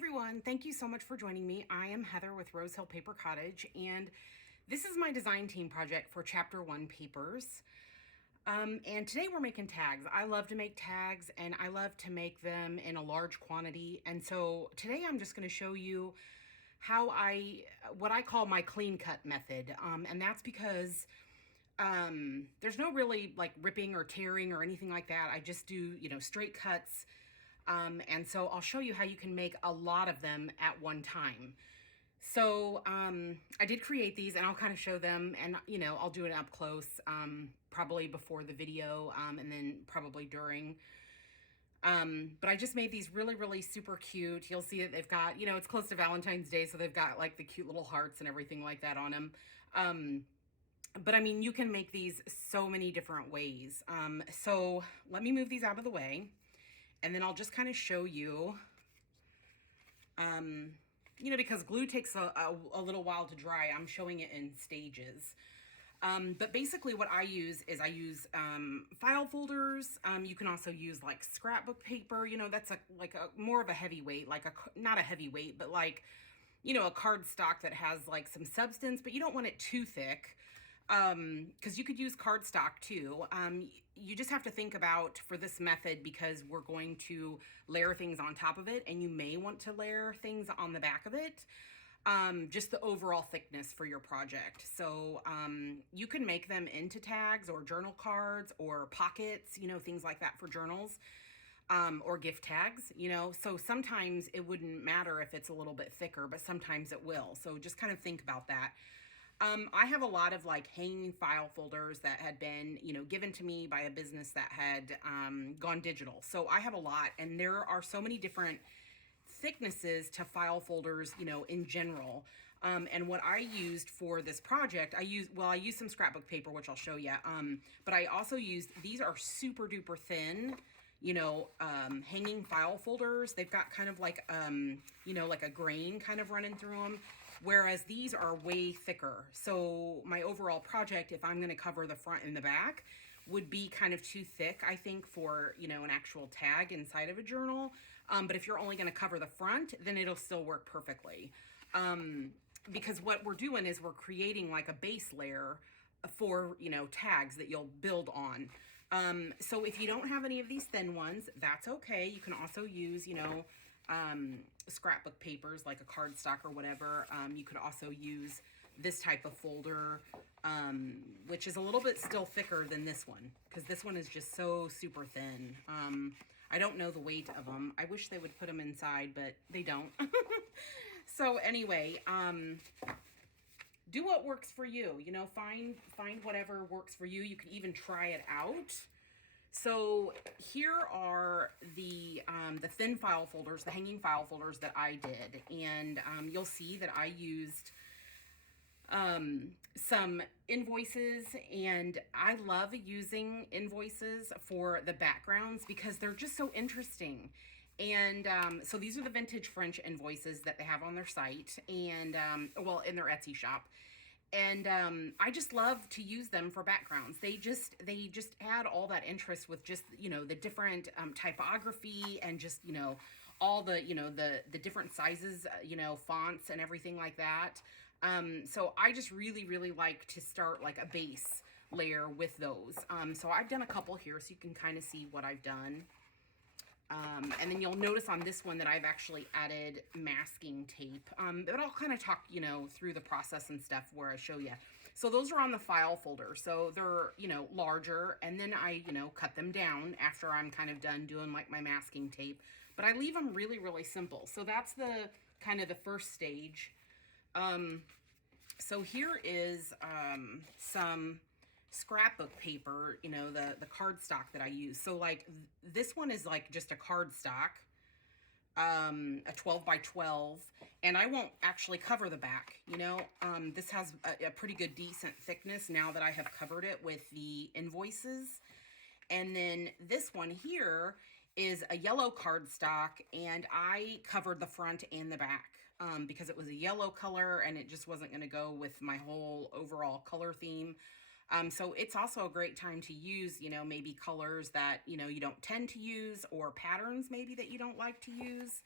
everyone, thank you so much for joining me. I am Heather with Rose Hill Paper Cottage, and this is my design team project for Chapter 1 papers. And today we're making tags. I love to make tags, and I love to make them in a large quantity. And so today I'm just going to show you what I call my clean cut method. And that's because there's no really like ripping or tearing or anything like that. I just do, straight cuts. And so I'll show you how you can make a lot of them at one time. So I did create these, and I'll kind of show them, and I'll do it up close, probably before the video, and then probably during. But I just made these really super cute. You'll see that they've got, it's close to Valentine's Day, so they've got like the cute little hearts and everything like that on them. But I mean, you can make these so many different ways. So let me move these out of the way, and then I'll just kind of show you, because glue takes a little while to dry. I'm showing it in stages. But basically what I use is file folders. You can also use like scrapbook paper. That's like a more of a heavyweight, not a heavyweight, but like, a cardstock that has like some substance, but you don't want it too thick. Because you could use cardstock too. You just have to think about for this method, because we're going to layer things on top of it, and you may want to layer things on the back of it. Just the overall thickness for your project. So you can make them into tags or journal cards or pockets, things like that for journals. Or gift tags, so sometimes it wouldn't matter if it's a little bit thicker, but sometimes it will. So just kind of think about that. I have a lot of like hanging file folders that had been, given to me by a business that had gone digital. So I have a lot, and there are so many different thicknesses to file folders, in general. And what I used for this project, I used some scrapbook paper, which I'll show you. But I also used, these are super duper thin, hanging file folders. They've got kind of like, like a grain kind of running through them. Whereas these are way thicker. So my overall project, if I'm going to cover the front and the back, would be kind of too thick, I think, for, an actual tag inside of a journal. But if you're only going to cover the front, then it'll still work perfectly. Because what we're doing is we're creating like a base layer for, tags that you'll build on. So if you don't have any of these thin ones, that's okay. You can also use, scrapbook papers like a cardstock or whatever. You could also use this type of folder, which is a little bit still thicker than this one, because this one is just so super thin. I don't know the weight of them. I wish they would put them inside, but they don't. So anyway, do what works for you. Find whatever works for you. You can even try it out. So here are the thin file folders, the hanging file folders that I did. And you'll see that I used some Invoices, and I love using Invoices for the backgrounds because they're just so interesting. And so these are the vintage French Invoices that they have on their site, and in their Etsy shop. And I just love to use them for backgrounds. They just add all that interest with just, the different typography, and just, all the, the different sizes, fonts and everything like that. So I just really like to start like a base layer with those. So I've done a couple here, so you can kind of see what I've done. And then you'll notice on this one that I've actually added masking tape. But I'll kind of talk, through the process and stuff where I show you. So those are on the file folder. So they're, larger. And then I, cut them down after I'm kind of done doing like my masking tape. But I leave them really simple. So that's the kind of the first stage. So here is some scrapbook paper, the cardstock that I use. So like this one is like just a cardstock, a 12 by 12, and I won't actually cover the back. This has a pretty good decent thickness now that I have covered it with the Invoices. And then this one here is a yellow cardstock, and I covered the front and the back because it was a yellow color and it just wasn't going to go with my whole overall color theme. So it's also a great time to use, you know, maybe colors that, you know, you don't tend to use, or patterns maybe that you don't like to use.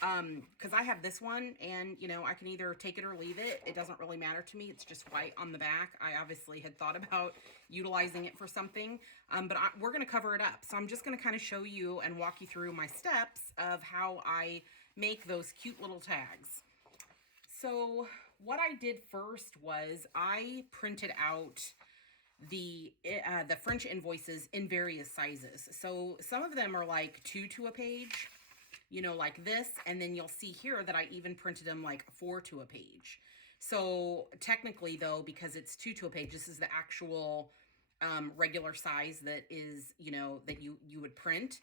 Because I have this one, and, you know, I can either take it or leave it. It doesn't really matter to me. It's just white on the back. I obviously had thought about utilizing it for something, but we're going to cover it up. So I'm just going to kind of show you and walk you through my steps of how I make those cute little tags. So what I did first was I printed out the French invoices in various sizes. So some of them are like 2 to a page, you know, like this. And then you'll see here that I even printed them like 4 to a page. So technically though, because it's 2 to a page, this is the actual regular size that is, you know, that you would print.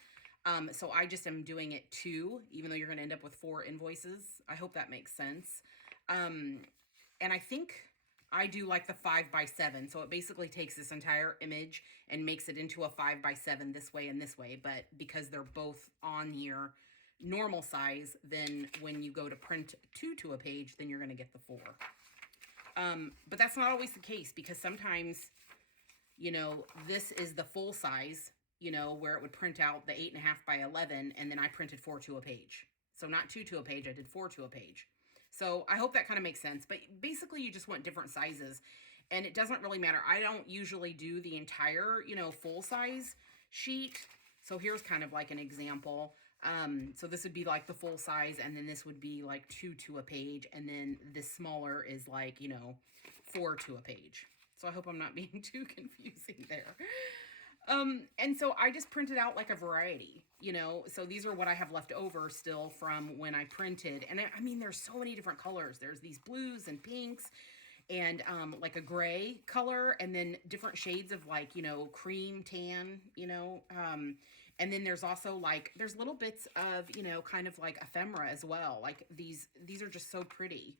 So I just am doing it 2, even though you're going to end up with 4 invoices. I hope that makes sense. And I think I do like the 5x7. So it basically takes this entire image and makes it into a 5x7 this way and this way. But because they're both on here normal size, then when you go to print 2 to a page, then you're going to get the 4. But that's not always the case, because sometimes, you know, this is the full size, you know, where it would print out the 8.5x11, and then I printed 4 to a page. So not 2 to a page, I did 4 to a page. So I hope that kind of makes sense. But basically you just want different sizes, and it doesn't really matter. I don't usually do the entire, you know, full size sheet. So here's kind of like an example. So this would be like the full size, and then this would be like 2 to a page, and then this smaller is like, you know, 4 to a page. So I hope I'm not being too confusing there. And so I just printed out like a variety, you know, so these are what I have left over still from when I printed. And I mean, there's so many different colors. There's these blues and pinks, and like a gray color, and then different shades of like, you know, cream, tan, you know, and then there's also like, there's little bits of, you know, kind of like ephemera as well. Like these are just so pretty,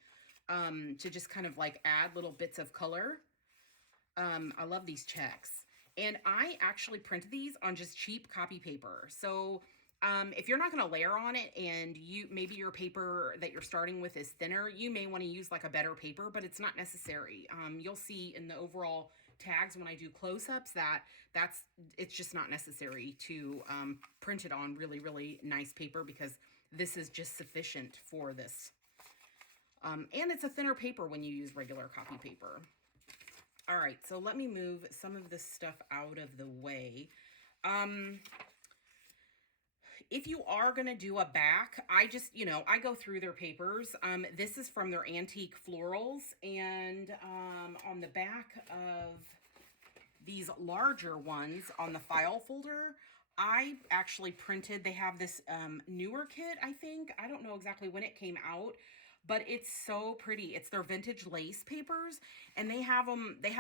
to just kind of like add little bits of color. I love these checks. And I actually printed these on just cheap copy paper. So if you're not going to layer on it, and maybe your paper that you're starting with is thinner, you may want to use like a better paper, but it's not necessary. You'll see in the overall tags when I do close-ups that it's just not necessary to print it on really, really nice paper, because this is just sufficient for this. And it's a thinner paper when you use regular copy paper. All right, so let me move some of this stuff out of the way. If you are going to do a back, I just, you know, I go through their papers. This is from their antique florals, and on the back of these larger ones on the file folder, I actually printed, they have this newer kit, I think. I don't know exactly when it came out, but it's so pretty. It's their vintage lace papers, and they have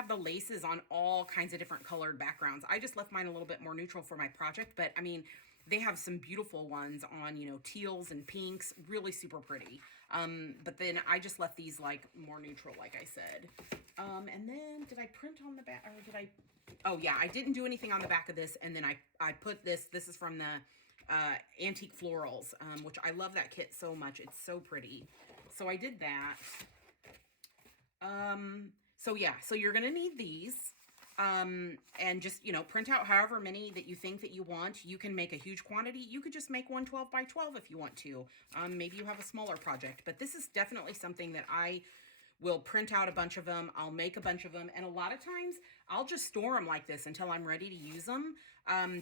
the laces on all kinds of different colored backgrounds. I just left mine a little bit more neutral for my project, but I mean, they have some beautiful ones on, you know, teals and pinks, really super pretty. But then I just left these like more neutral, like I said. And then did I print on the back, or did I? Oh yeah, I didn't do anything on the back of this. And then I put this is from the Antique Florals, which I love that kit so much. It's so pretty. So I did that. So yeah, so you're gonna need these. And just, you know, print out however many that you think that you want. You can make a huge quantity. You could just make one 12 by 12 if you want to. Maybe you have a smaller project, but this is definitely something that I will print out a bunch of them. I'll make a bunch of them. And a lot of times I'll just store them like this until I'm ready to use them.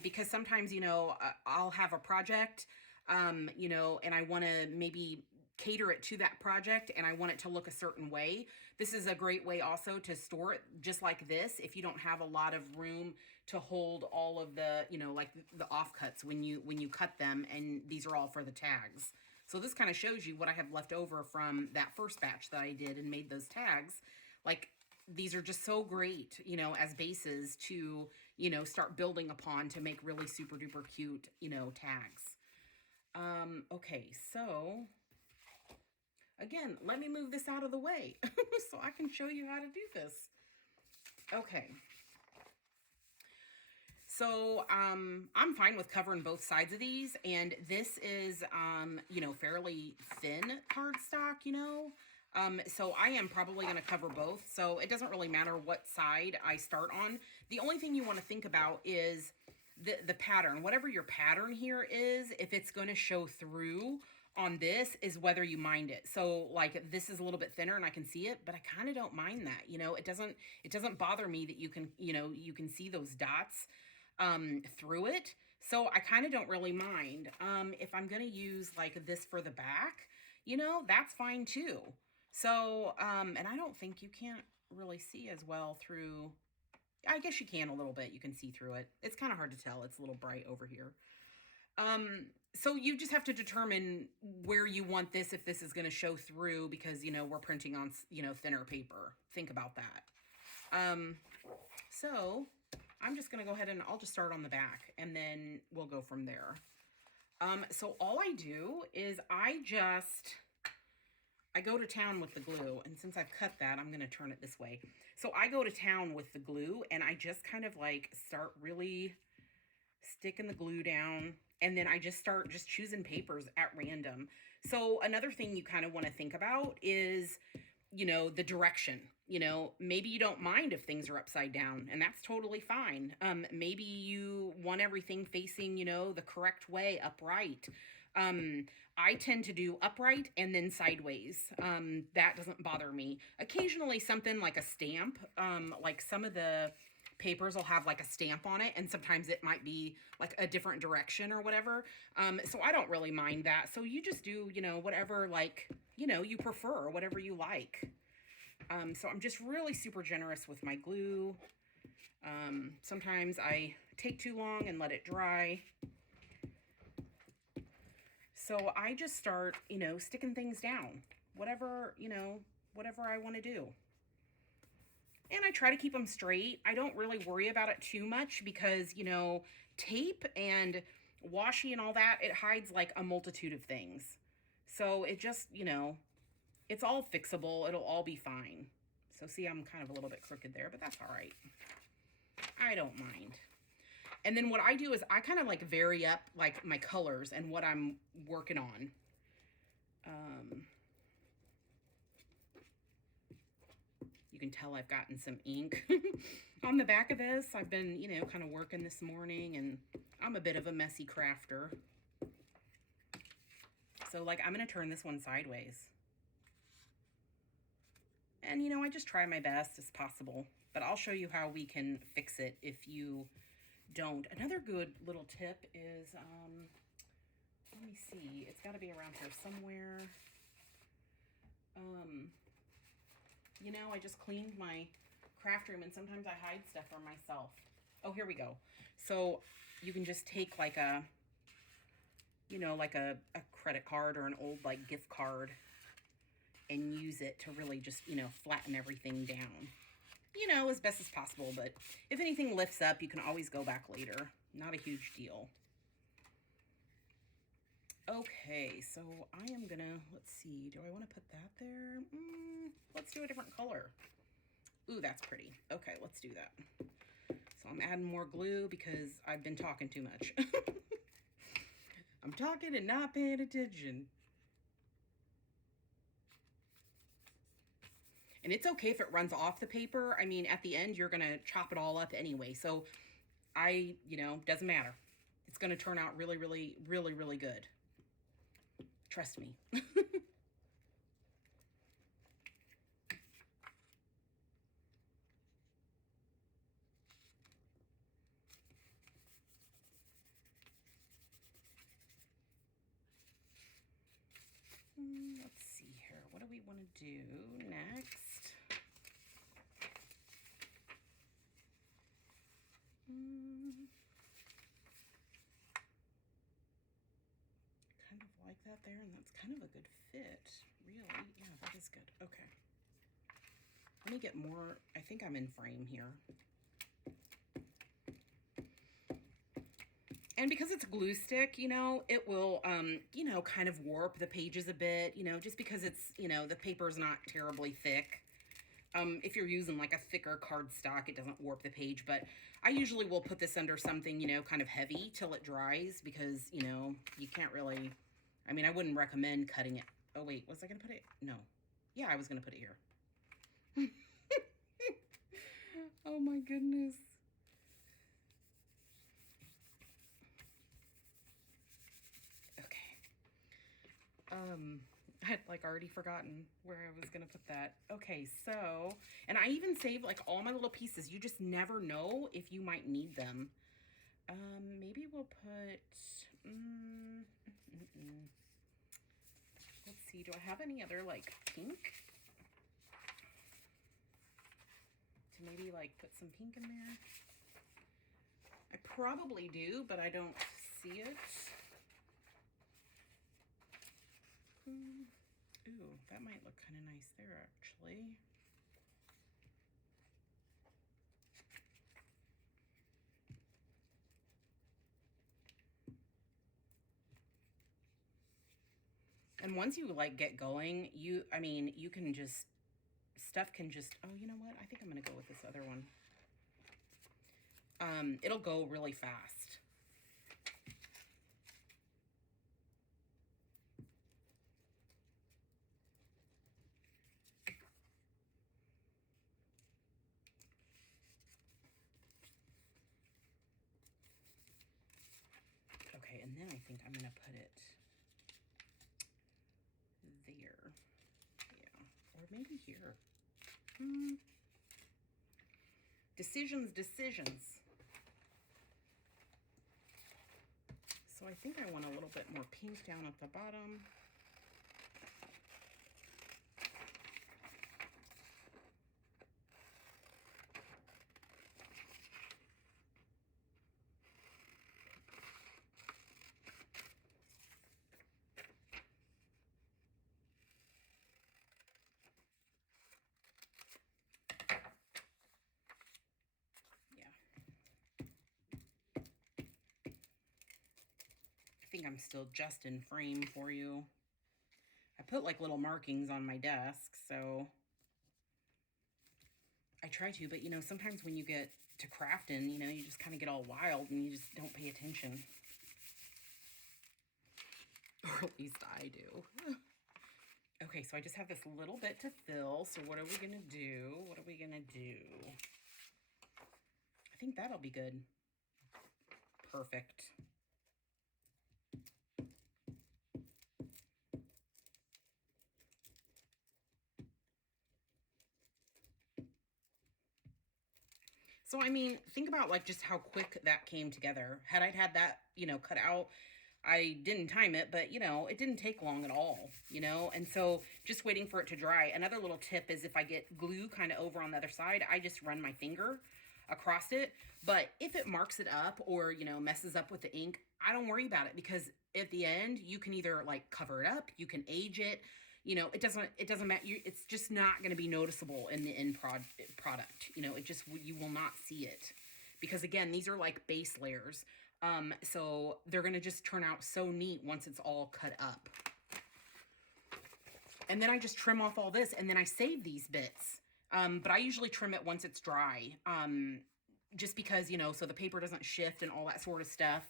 Because sometimes, you know, I'll have a project, you know, and I want to maybe cater it to that project, and I want it to look a certain way. This is a great way also to store it just like this if you don't have a lot of room to hold all of the, you know, like the offcuts when you cut them, and these are all for the tags. So this kind of shows you what I have left over from that first batch that I did and made those tags. Like, these are just so great, you know, as bases to, you know, start building upon to make really super duper cute, you know, tags. Okay, so again, let me move this out of the way so I can show you how to do this. Okay. So, I'm fine with covering both sides of these, and this is, you know, fairly thin cardstock, you know. So I am probably going to cover both. So it doesn't really matter what side I start on. The only thing you want to think about is the pattern. Whatever your pattern here is, if it's going to show through on this, is whether you mind it. So like this is a little bit thinner and I can see it, but I kind of don't mind that. You know, it doesn't bother me that you can, you know, you can see those dots through it. So I kind of don't really mind. If I'm going to use like this for the back, you know, that's fine too. So, and I don't think you can't really see as well through, I guess you can a little bit. You can see through it. It's kind of hard to tell. It's a little bright over here. So you just have to determine where you want this, if this is going to show through, because, you know, we're printing on, you know, thinner paper. Think about that. So I'm just going to go ahead and I'll just start on the back and then we'll go from there. So all I do is I go to town with the glue, and since I've cut that, I'm going to turn it this way. So I go to town with the glue and I just kind of like start really sticking the glue down, and then I just start just choosing papers at random. So another thing you kind of want to think about is, you know, the direction. You know, maybe you don't mind if things are upside down, and that's totally fine. Maybe you want everything facing, you know, the correct way, upright. I tend to do upright and then sideways. That doesn't bother me. Occasionally something like a stamp, like some of the papers will have like a stamp on it, and sometimes it might be like a different direction or whatever. So I don't really mind that. So you just do, you know, whatever, like, you know, you prefer, whatever you like. So I'm just really super generous with my glue. Sometimes I take too long and let it dry. So I just start, you know, sticking things down, whatever, you know, whatever I want to do. And I try to keep them straight. I don't really worry about it too much because, you know, tape and washi and all that, it hides like a multitude of things. So it just, you know, it's all fixable. It'll all be fine. So see, I'm kind of a little bit crooked there, but that's all right. I don't mind. And then what I do is I kind of like vary up like my colors and what I'm working on. You can tell I've gotten some ink on the back of this. I've been, you know, kind of working this morning, and I'm a bit of a messy crafter. So like I'm going to turn this one sideways. And, you know, I just try my best as possible, but I'll show you how we can fix it if you don't. Another good little tip is, let me see, it's got to be around here somewhere. You know, I just cleaned my craft room, and sometimes I hide stuff from myself. Oh, here we go. So you can just take like a, you know, like a credit card or an old like gift card and use it to really just, you know, flatten everything down, you know, as best as possible. But if anything lifts up, you can always go back later. Not a huge deal. Okay, so I am gonna, let's see, do I want to put that there? Let's do a different color. Ooh, that's pretty. Okay, let's do that. So I'm adding more glue because I've been talking too much. I'm talking and not paying attention. And it's okay if it runs off the paper. I mean, at the end, you're gonna chop it all up anyway. So you know, doesn't matter. It's gonna turn out really, really, really, really good. Trust me. Let's see here. What do we want to do next? Kind of like that there, and that's kind of a good fit, really. Yeah, that is good. Okay. Let me get more. I think I'm in frame here. And because it's glue stick, you know, it will, you know, kind of warp the pages a bit, you know, just because it's, you know, the paper is not terribly thick. If you're using like a thicker cardstock, it doesn't warp the page, but I usually will put this under something, you know, kind of heavy till it dries because, you know, you can't really, I mean, I wouldn't recommend cutting it. Oh, wait, was I going to put it? No. Yeah, I was going to put it here. Oh my goodness. Okay. I'd like already forgotten where I was gonna put that. Okay, so, and I even saved like all my little pieces. You just never know if you might need them. Maybe we'll put, let's see, do I have any other like pink? To maybe like put some pink in there? I probably do, but I don't see it. Ooh, that might look kind of nice there, actually. And once you like get going, I mean, you can just, stuff can just, oh, you know what? I think I'm going to go with this other one. It'll go really fast. Okay, and then I think I'm going to put it there. Yeah, or maybe here. Decisions. So I think I want a little bit more pink down at the bottom. I think I'm still just in frame for you. I put like little markings on my desk, so I try to, but you know, sometimes when you get to crafting, you know, you just kind of get all wild and you just don't pay attention. Or at least I do. Okay, so I just have this little bit to fill. So what are we gonna do? What are we gonna do? I think that'll be good. Perfect. So, I mean, think about like just how quick that came together. Had I had that, you know, cut out, I didn't time it, but you know, it didn't take long at all, you know? And so just waiting for it to dry. Another little tip is if I get glue kind of over on the other side, I just run my finger across it. But if it marks it up or, you know, messes up with the ink, I don't worry about it because at the end you can either like cover it up, you can age it, you know, it doesn't matter. It's just not going to be noticeable in the end product. You know, you will not see it because again, these are like base layers. So they're going to just turn out so neat once it's all cut up. And then I just trim off all this and then I save these bits. But I usually trim it once it's dry. Just because, you know, so the paper doesn't shift and all that sort of stuff.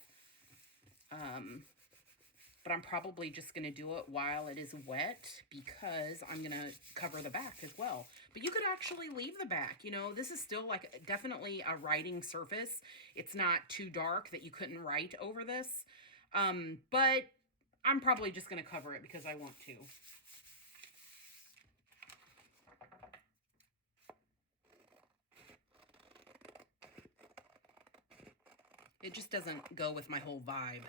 But I'm probably just going to do it while it is wet because I'm going to cover the back as well. But you could actually leave the back. You know, this is still like definitely a writing surface. It's not too dark that you couldn't write over this. But I'm probably just going to cover it because I want to. It just doesn't go with my whole vibe.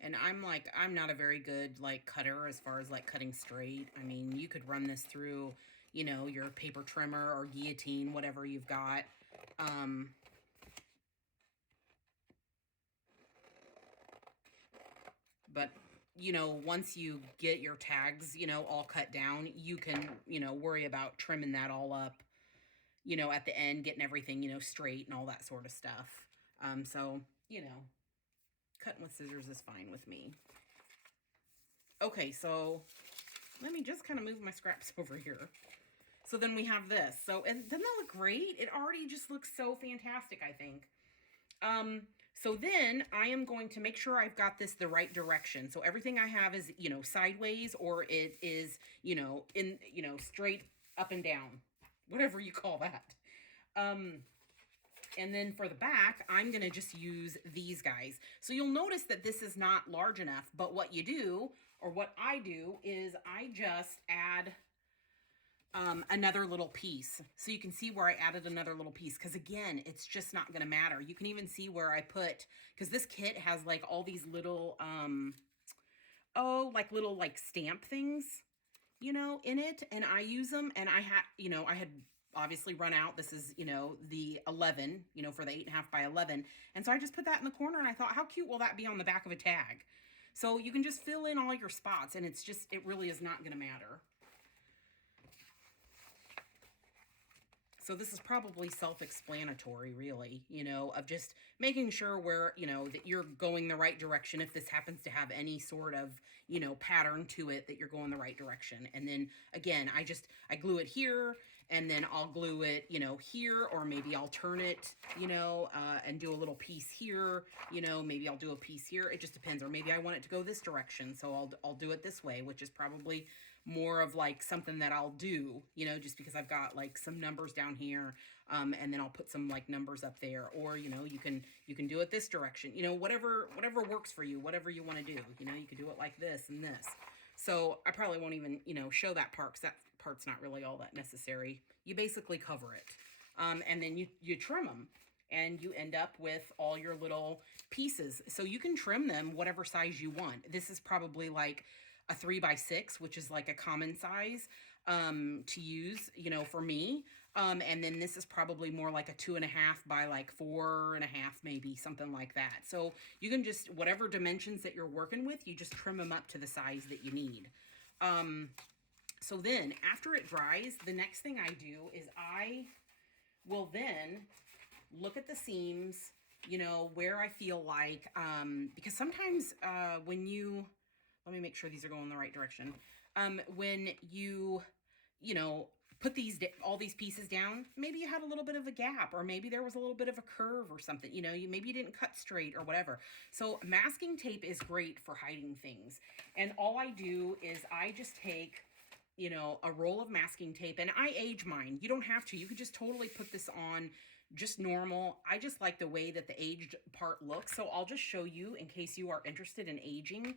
And I'm not a very good like cutter as far as like cutting straight. I mean, you could run this through, you know, your paper trimmer or guillotine, whatever you've got. But, you know, once you get your tags, you know, all cut down, you can, you know, worry about trimming that all up, you know, at the end, getting everything, you know, straight and all that sort of stuff. So, you know, cutting with scissors is fine with me. Okay, so let me just kind of move my scraps over here. So then we have this. So, and doesn't that look great? It already just looks so fantastic, I think. So then I am going to make sure I've got this the right direction. So everything I have is, you know, sideways, or it is, you know, in, you know, straight up and down, whatever you call that. And then for the back, I'm going to just use these guys. So you'll notice that this is not large enough, but what you do, or what I do, is I just add another little piece. So you can see where I added another little piece, because again, it's just not going to matter. You can even see where I put, because this kit has like all these little, like little like stamp things, you know, in it. And I use them, and I had, you know, I had obviously run out. This is, you know, the 11, you know, for the 8.5 by 11. And so I just put that in the corner, and I thought, how cute will that be on the back of a tag? So you can just fill in all your spots, and it's just, it really is not going to matter. So this is probably self-explanatory, really, you know, of just making sure where, you know, that you're going the right direction. If this happens to have any sort of, you know, pattern to it, that you're going the right direction. And then again, I glue it here, and then I'll glue it, you know, here, or maybe I'll turn it, you know, and do a little piece here, you know, maybe I'll do a piece here. It just depends. Or maybe I want it to go this direction, so I'll do it this way, which is probably more of like something that I'll do, you know, just because I've got like some numbers down here, and then I'll put some like numbers up there. Or, you know, you can do it this direction, you know, whatever works for you, whatever you want to do, you know, you could do it like this and this. So I probably won't even, you know, show that part, because that part's not really all that necessary. You basically cover it, and then you trim them, and you end up with all your little pieces. So you can trim them whatever size you want. This is probably like a 3x6, which is like a common size to use, you know, for me. And then this is probably more like a 2.5 by like 4.5, maybe something like that. So you can just, whatever dimensions that you're working with, you just trim them up to the size that you need. So then after it dries, the next thing I do is I will then look at the seams, you know, where I feel like, because sometimes when you, let me make sure these are going in the right direction. When you know, put all these pieces down, maybe you had a little bit of a gap, or maybe there was a little bit of a curve or something, you know, maybe you didn't cut straight or whatever. So masking tape is great for hiding things. And all I do is I just take, you know, a roll of masking tape, and I age mine. You don't have to. You could just totally put this on just normal. I just like the way that the aged part looks. So I'll just show you in case you are interested in aging.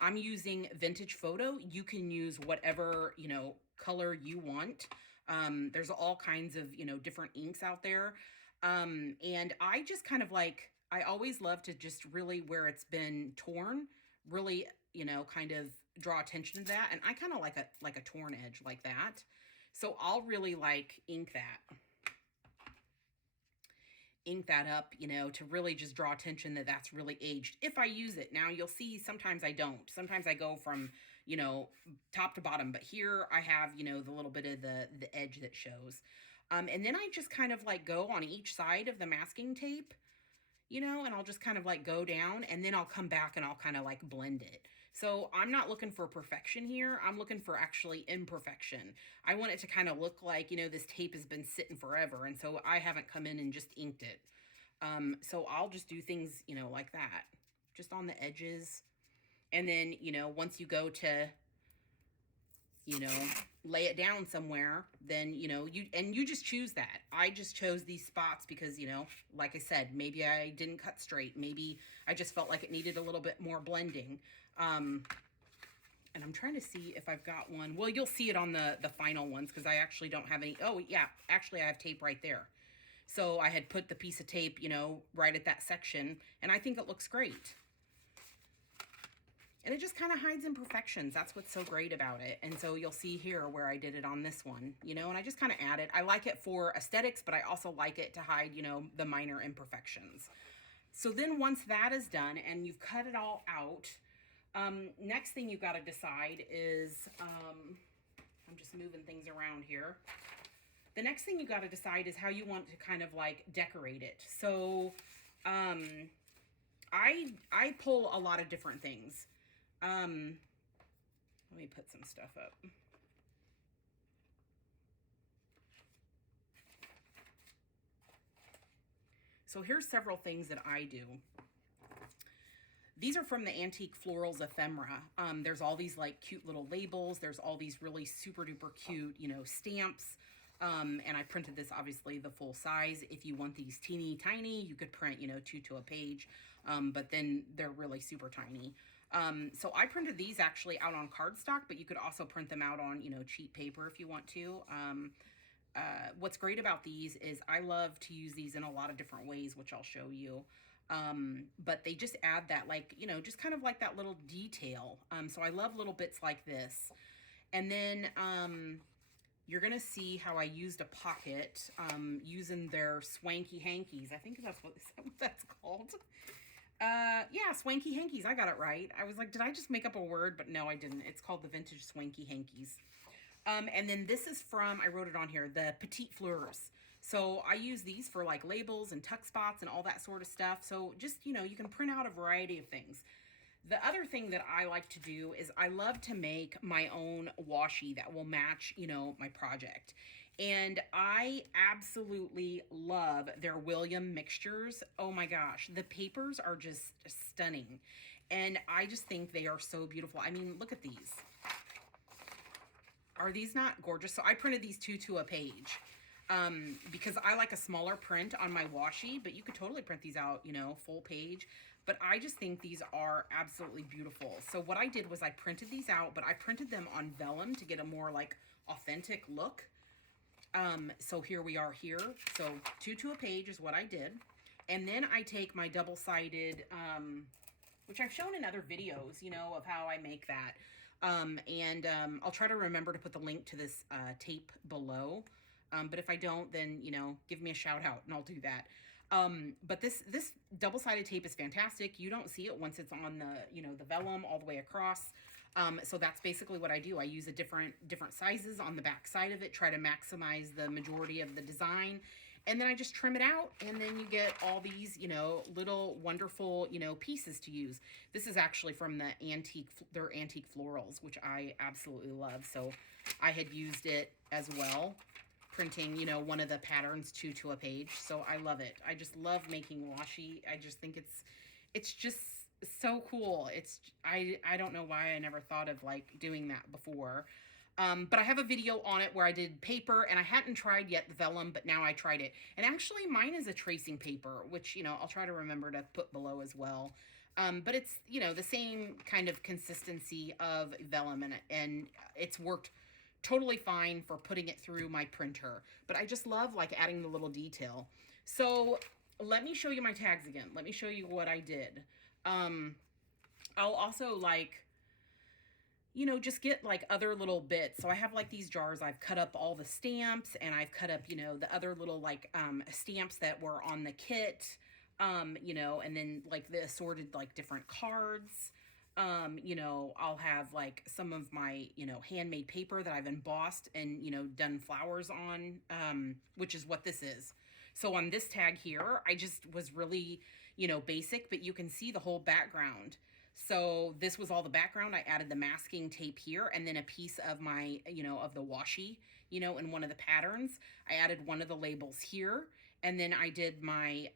I'm using Vintage Photo. You can use whatever, you know, color you want. There's all kinds of, you know, different inks out there. And I just kind of like, I always love to just really, where it's been torn, really, you know, kind of draw attention to that. And I kind of like a torn edge like that. So I'll really like ink that up, you know, to really just draw attention that that's really aged if I use it. Now you'll see sometimes I don't. Sometimes I go from, you know, top to bottom, but here I have, you know, the little bit of the edge that shows. And then I just kind of like go on each side of the masking tape, you know, and I'll just kind of like go down, and then I'll come back and I'll kind of like blend it. So I'm not looking for perfection here. I'm looking for actually imperfection. I want it to kind of look like, you know, this tape has been sitting forever, and so I haven't come in and just inked it. So I'll just do things, you know, like that, just on the edges. And then, you know, once you go to, you know, lay it down somewhere, then, you know, you just choose that. I just chose these spots because, you know, like I said, maybe I didn't cut straight. Maybe I just felt like it needed a little bit more blending. And I'm trying to see if I've got one. Well, you'll see it on the final ones, because I actually don't have any. Oh, yeah, actually I have tape right there. So I had put the piece of tape, you know, right at that section, and I think it looks great. And it just kind of hides imperfections. That's what's so great about it. And so you'll see here where I did it on this one, you know, and I just kind of add it. I like it for aesthetics, but I also like it to hide, you know, the minor imperfections. So then once that is done and you've cut it all out, next thing you've got to decide is, I'm just moving things around here. The next thing you got to decide is how you want to kind of like decorate it. So, I pull a lot of different things. Let Let me put some stuff up. So here's several things that I do. These are from the Antique Florals Ephemera. There's all these like cute little labels. There's all these really super duper cute, you know, stamps. And I printed this, obviously, the full size. If you want these teeny tiny, you could print, you know, 2 to a page. But then they're really super tiny. So I printed these actually out on cardstock, but you could also print them out on, you know, cheap paper if you want to. What's great about these is I love to use these in a lot of different ways, which I'll show you. But they just add that, like, you know, just kind of like that little detail. So I love little bits like this. And then you're going to see how I used a pocket using their Swanky Hankies. I think that's what that's called. Yeah, Swanky Hankies. I got it right. I was like, did I just make up a word? But no, I didn't. It's called the Vintage Swanky Hankies. And then this is from, I wrote it on here, the Petite Fleurs. So I use these for like labels and tuck spots and all that sort of stuff. So just, you know, you can print out a variety of things. The other thing that I like to do is I love to make my own washi that will match, you know, my project. And I absolutely love their William mixtures. Oh my gosh, the papers are just stunning. And I just think they are so beautiful. I mean, look at these. Are these not gorgeous? So I printed these 2 to a page because I like a smaller print on my washi, but you could totally print these out, you know, full page. But I just think these are absolutely beautiful. So what I did was I printed these out, but I printed them on vellum to get a more like authentic look. So here we are here. So 2 to a page is what I did. And then I take my double-sided, which I've shown in other videos, you know, of how I make that. I'll try to remember to put the link to this tape below. But if I don't, then, you know, give me a shout out and I'll do that. But this double-sided tape is fantastic. You don't see it once it's on the, you know, the vellum all the way across. So that's basically what I do. I use a different sizes on the back side of it, try to maximize the majority of the design. And then I just trim it out, and then you get all these, you know, little wonderful, you know, pieces to use. This is actually from the their Antique Florals, which I absolutely love. So I had used it as well, printing, you know, one of the patterns 2 to a page. So I love it. I just love making washi. I just think it's just so cool. I don't know why I never thought of like doing that before. But I have a video on it where I did paper, and I hadn't tried yet the vellum, but now I tried it. And actually mine is a tracing paper, which, you know, I'll try to remember to put below as well. But it's, you know, the same kind of consistency of vellum, and it's worked totally fine for putting it through my printer. But I just love like adding the little detail. So let me show you my tags again. Let me show you what I did. I'll also like, you know, just get like other little bits. So I have like these jars. I've cut up all the stamps, and I've cut up, you know, the other little like stamps that were on the kit, you know, and then like the assorted like different cards. You know, I'll have like some of my, you know, handmade paper that I've embossed and, you know, done flowers on, which is what this is. So on this tag here, I just was really, you know, basic, but you can see the whole background. So this was all the background. I added the masking tape here, and then a piece of my, you know, of the washi, you know, in one of the patterns. I added one of the labels here, and then I did my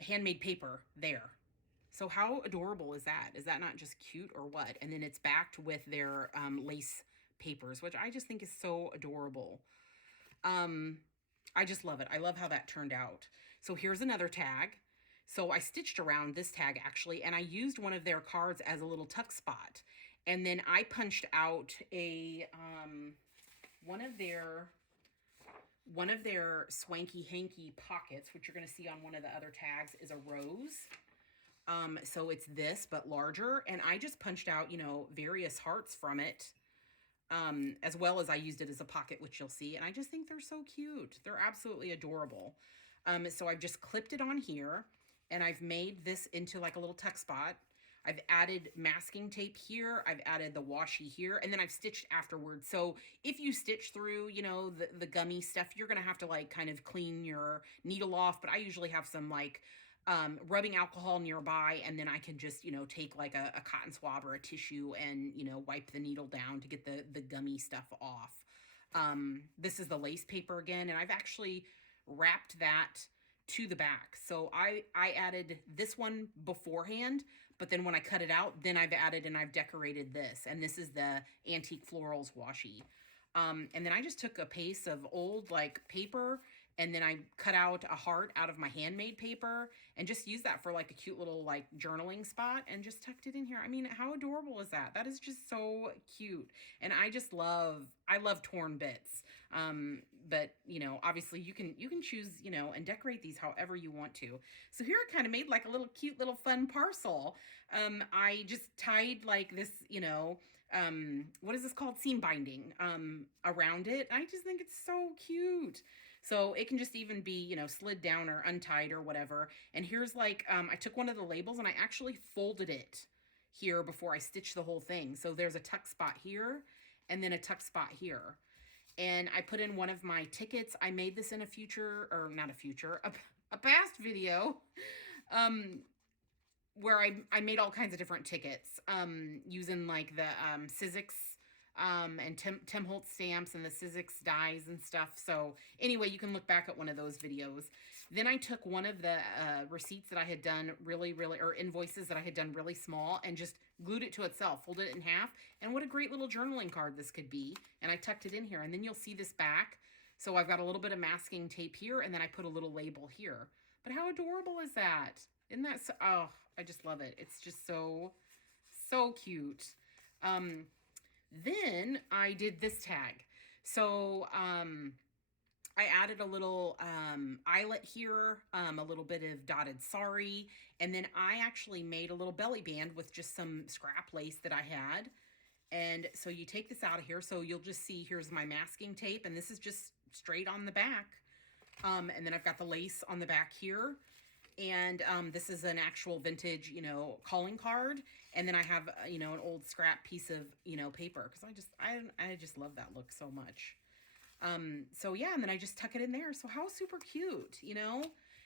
handmade paper there. So how adorable is that? Is that not just cute or what? And then it's backed with their lace papers, which I just think is so adorable. I just love it. I love how that turned out. So here's another tag. So I stitched around this tag actually, and I used one of their cards as a little tuck spot. And then I punched out a one of their Swanky Hanky pockets, which you're going to see on one of the other tags, is a rose. So it's this, but larger. And I just punched out, you know, various hearts from it, as well as I used it as a pocket, which you'll see. And I just think they're so cute. They're absolutely adorable. So I've just clipped it on here, and I've made this into like a little tuck spot. I've added masking tape here. I've added the washi here, and then I've stitched afterwards. So if you stitch through, you know, the gummy stuff, you're going to have to like kind of clean your needle off. But I usually have some like rubbing alcohol nearby, and then I can just, take like a cotton swab or a tissue and, wipe the needle down to get the gummy stuff off. This is the lace paper again, and I've actually wrapped that to the back. So I added this one beforehand, but then when I cut it out, then I've added and I've decorated this. And this is the Antique Florals washi. And then I just took a piece of old like paper, and then I cut out a heart out of my handmade paper and just used that for like a cute little like journaling spot and just tucked it in here. I mean, how adorable is that? That is just so cute. And I love torn bits. But obviously you can choose, and decorate these however you want to. So here I kind of made like a little cute little fun parcel. I just tied like this, what is this called? Seam binding, around it. I just think it's so cute. So it can just even be, slid down or untied or whatever. And here's like, I took one of the labels and I actually folded it here before I stitched the whole thing. So there's a tuck spot here and then a tuck spot here. And I put in one of my tickets. I made this in a past video, where I made all kinds of different tickets, using like the, Sizzix, and Tim Holtz stamps and the Sizzix dies and stuff. So anyway, you can look back at one of those videos. Then I took one of the receipts that I had done or invoices that I had done really small and just glued it to itself, folded it in half. And what a great little journaling card this could be. And I tucked it in here, and then you'll see this back. So I've got a little bit of masking tape here, and then I put a little label here. But how adorable is that? Isn't that so, oh, I just love it. It's just so, so cute. Then I did this tag. So, I added a little eyelet here, a little bit of dotted sari, and then I actually made a little belly band with just some scrap lace that I had. And so you take this out of here, so you'll just see here's my masking tape, and this is just straight on the back. And then I've got the lace on the back here. And this is an actual vintage, calling card. And then I have, an old scrap piece of, paper, because I just love that look so much. So yeah, and then I just tuck it in there. So how super cute,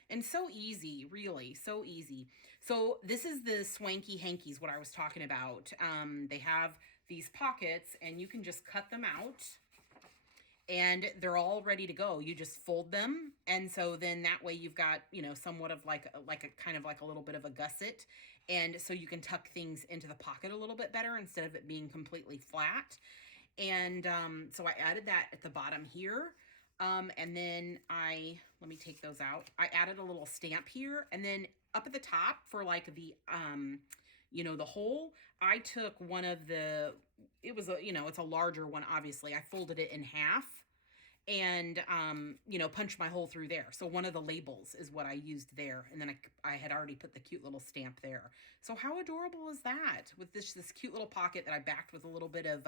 and so easy, really, so easy. So this is the Swanky Hankies, what I was talking about. They have these pockets, and you can just cut them out, and they're all ready to go. You just fold them, and so then that way you've got, somewhat of like a kind of like a little bit of a gusset, and so you can tuck things into the pocket a little bit better instead of it being completely flat. And so I added that at the bottom here. And then let me take those out. I added a little stamp here, and then up at the top for like the, the hole, I took one of it's a larger one, obviously. I folded it in half and, punched my hole through there. So one of the labels is what I used there. And then I had already put the cute little stamp there. So how adorable is that? With this cute little pocket that I backed with a little bit of,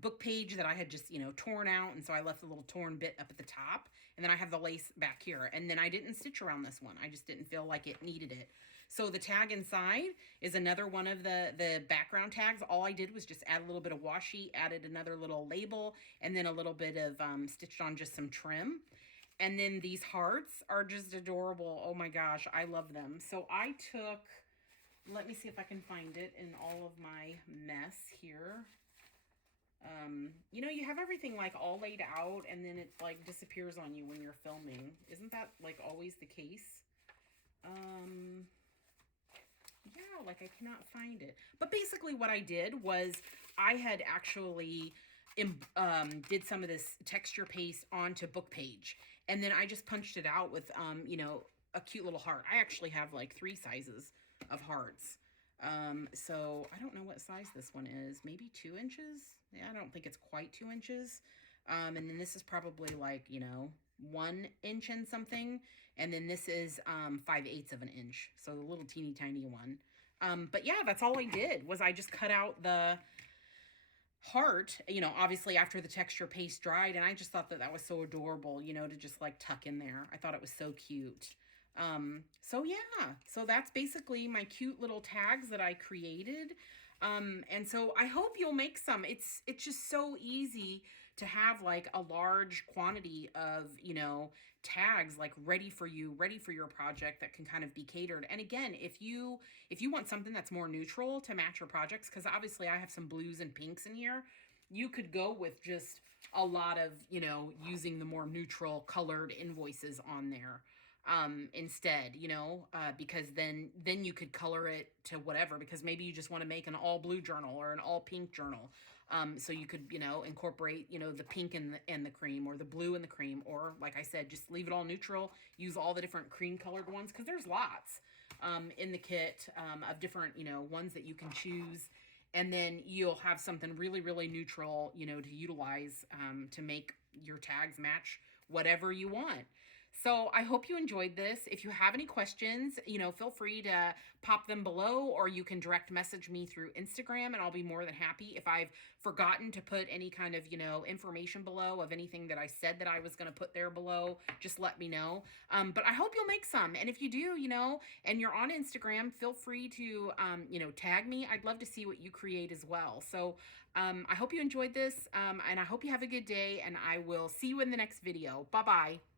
book page that I had just, torn out. And so I left a little torn bit up at the top, and then I have the lace back here. And then I didn't stitch around this one. I just didn't feel like it needed it. So the tag inside is another one of the background tags. All I did was just add a little bit of washi, added another little label, and then a little bit of stitched on just some trim. And then these hearts are just adorable. Oh my gosh, I love them. So I took, let me see if I can find it in all of my mess here. You have everything like all laid out, and then it like disappears on you when you're filming. Isn't that like always the case? Yeah, like I cannot find it. But basically what I did was I had actually did some of this texture paste onto book page, and then I just punched it out with, a cute little heart. I actually have like 3 sizes of hearts. So I don't know what size this one is. Maybe 2 inches. Yeah, I don't think it's quite 2 inches. And then this is probably like, 1 inch and something. And then this is 5/8 of an inch. So a little teeny tiny one. But yeah, that's all I did was I just cut out the heart, obviously after the texture paste dried. And I just thought that was so adorable, to just like tuck in there. I thought it was so cute. So yeah, so that's basically my cute little tags that I created. And so I hope you'll make some. It's just so easy to have like a large quantity of, tags like ready for you, ready for your project that can kind of be catered. And again, if you want something that's more neutral to match your projects, because obviously I have some blues and pinks in here, you could go with just a lot of, using the more neutral colored invoices on there instead, because then you could color it to whatever, because maybe you just want to make an all blue journal or an all pink journal. So you could, incorporate, the pink and the cream, or the blue and the cream, or like I said, just leave it all neutral, use all the different cream colored ones, because there's lots in the kit of different, ones that you can choose. And then you'll have something really, really neutral, to utilize to make your tags match whatever you want. So I hope you enjoyed this. If you have any questions, feel free to pop them below, or you can direct message me through Instagram, and I'll be more than happy. If I've forgotten to put any kind of, information below of anything that I said that I was going to put there below, just let me know. But I hope you'll make some. And if you do, and you're on Instagram, feel free to, tag me. I'd love to see what you create as well. So I hope you enjoyed this, and I hope you have a good day, and I will see you in the next video. Bye-bye.